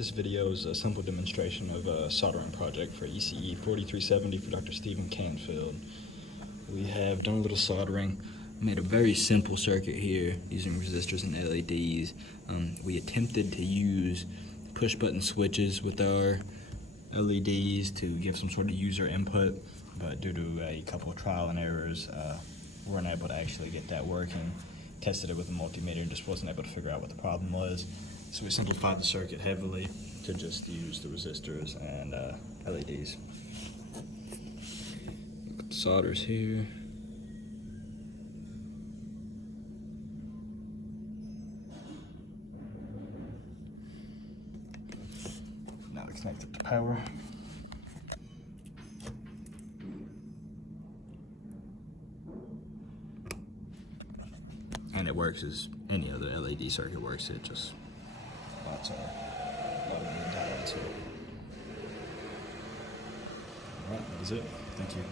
This video is a simple demonstration of a soldering project for ECE 4370 for Dr. Stephen Canfield. We have done a little soldering, made a very simple circuit here using resistors and LEDs. We attempted to use push button switches with our LEDs to give some sort of user input, but due to a couple of trial and errors, we weren't able to actually get that working. Tested it with a multimeter and just wasn't able to figure out what the problem was. So we simplified the circuit heavily to just use the resistors and LEDs. Look at the solders here. Now we connect it to power. And it works as any other LED circuit works. It just lots of entitlement to it. Alright, that was it. Thank you.